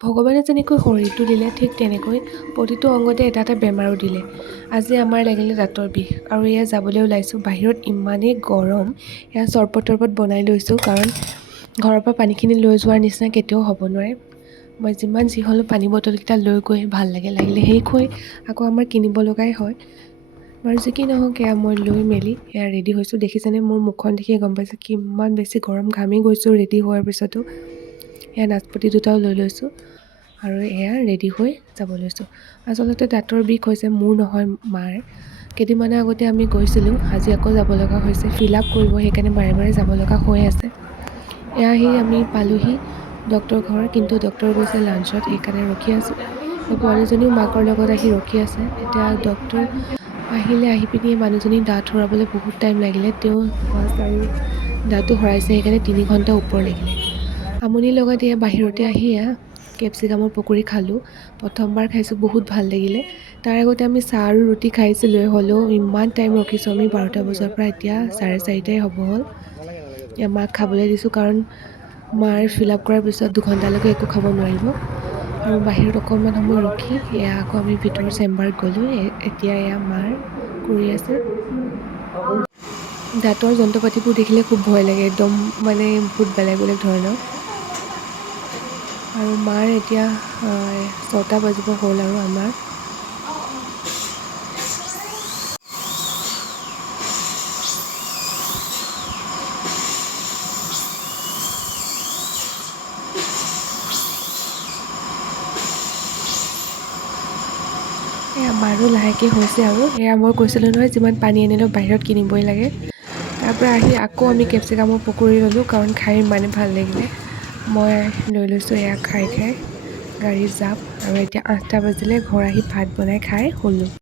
ভগৱানে যেনেকৈ শৰীৰটো দিলে ঠিক তেনেকৈ প্ৰতিটো অংগতে এটা এটা বেমাৰো দিলে। আজি আমাৰ লাগিলে দাঁতৰ বিষ আৰু এয়া যাবলৈ ওলাইছোঁ। বাহিৰত ইমানেই গৰম, এয়া চৰবত তৰবত বনাই লৈছোঁ কাৰণ ঘৰৰ পৰা পানীখিনি লৈ যোৱাৰ নিচিনা কেতিয়াও হ'ব নোৱাৰে। মই যিমান যি হ'লেও পানী বটলকেইটা লৈ গৈ ভাল লাগে, লাগিলে শেষ হৈ আকৌ আমাৰ কিনিব লগাই হয়। বাৰু যি কি নহওক, এয়া মই লৈ মেলি এয়া ৰেডি হৈছোঁ। দেখিছেনে মোৰ মুখখন দেখিয়ে গম পাইছে কিমান বেছি গৰম, ঘামি গৈছোঁ ৰেডি হোৱাৰ পিছতো। এয়া নাচপতি দুটাও লৈ লৈছোঁ আৰু এয়া ৰেডি হৈ যাব লৈছোঁ। আচলতে দাঁতৰ বিষ হৈছে মোৰ নহয়, মাৰ। কেইদিনমানৰ আগতে আমি গৈছিলোঁ, আজি আকৌ যাব লগা হৈছে। ফিল আপ কৰিব, সেইকাৰণে বাৰে বাৰে যাব লগা হৈ আছে। এয়া আহি আমি পালোহি ডক্টৰ ঘৰ, কিন্তু ডক্টৰ গৈছে লাঞ্চত, সেইকাৰণে ৰখি আছোঁ। পোৱালীজনীও মাকৰ লগত আহি ৰখি আছে। এতিয়া ডক্টৰ আহি পিনি মানুহজনীক দাঁত সৰাবলৈ বহুত টাইম লাগিলে। তেওঁ ফাৰ্ষ্ট আৰু দাঁতো সৰাইছে, সেইকাৰণে 3 ঘণ্টা ওপৰ লাগিলে। আমনিৰ লগত এয়া বাহিৰতে আহি এয়া কেপচিকামৰ পকৰি খালোঁ। প্ৰথমবাৰ খাইছোঁ, বহুত ভাল লাগিলে। তাৰ আগতে আমি চাহ আৰু ৰুটি খাইছিলোঁ, হ'লেও ইমান টাইম ৰখিছোঁ আমি 12টা বজাৰ পৰা এতিয়া 4:30টাই হ'ব হ'ল। এয়া মাক খাবলৈ দিছোঁ কাৰণ মাৰ ফিল আপ কৰাৰ পিছত 2 ঘণ্টালৈকে একো খাব নোৱাৰিব। আৰু বাহিৰত অকণমান সময় ৰখি এয়া আকৌ আমি ভিতৰৰ চেম্বাৰত গ'লোঁ। এতিয়া এয়া মাৰ কৰি আছে। দাঁতৰ যন্ত্ৰ পাতিবোৰ দেখিলে খুব ভয় লাগে, একদম মানে বহুত বেলেগ বেলেগ ধৰণৰ। আৰু মাৰ এতিয়া 6টা বাজিব হ'ল আৰু আমাৰ। এয়া মাৰো লাহেকৈ হৈছে আৰু। এয়া মই কৈছিলোঁ নহয়, যিমান পানী আনিলেও বাহিৰত কিনিবই লাগে। তাৰ পৰা আহি আকৌ আমি কেপচিকামৰ পকৰি ল'লোঁ কাৰণ খাই ইমানে ভাল লাগিলে। মই লৈ লৈছোঁ এয়া খাই গাড়ীত যাম। আৰু এতিয়া 8টা বাজিলে, ঘৰ আহি ভাত বনাই খাই শুলোঁ।